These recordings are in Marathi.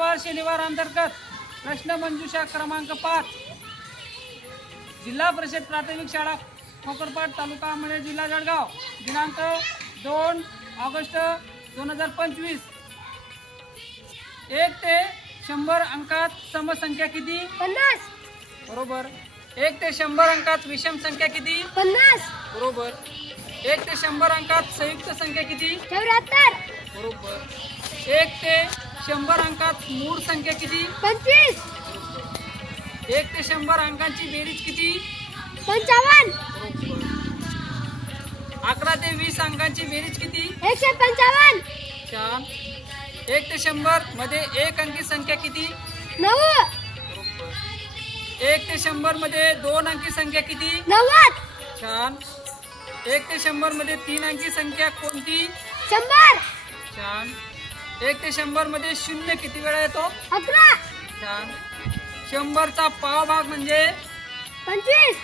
शुक्रवार शनिवार अंतर्गत प्रश्न मंजुषा क्रमांक 5 जिल्हा परिषद प्राथमिक शाळा खोकरपाट तालुका अंमळनेर जिल्हा जळगाव दिनांक 2 ऑगस्ट 2025 1 ते 100 अंकात समसंख्या किती 50 बरोबर 1 ते 100 अंकात विषम संख्या किती 50 बरोबर 1 ते 100 अंकात संयुक्त संख्या किती 74 बरोबर 1 ते 100 अंकात मूळ संख्या किती 25 1 ते 100 अंकांची बेरीज किती 55 बरोबर 11 ते 20 अंकांची बेरीज किती 155 छान 1 ते 100 मध्ये एक अंकी संख्या किती 9 बरोबर 1 ते 100 मध्ये दोन अंकी संख्या किती 90 छान 1 ते 100 मध्ये तीन अंकी संख्या कोणती 100 छान 1 ते 100 मध्ये शून्य किती वेळा येतो 11 छान 100चा पाव भाग म्हणजे 25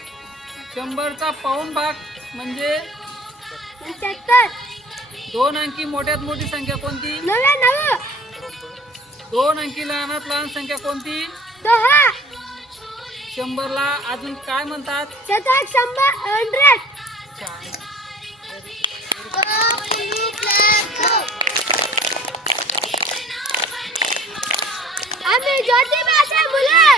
100चा पाऊण भाग म्हणजे 75 दोन अंकी मोठ्यात मोठी संख्या कोणती 99 दोन अंकी लहानात लहान संख्या कोणती 10 100ला अजून काय म्हणतात शतक 100 छान आम्ही ज्योतिबाचे मुलं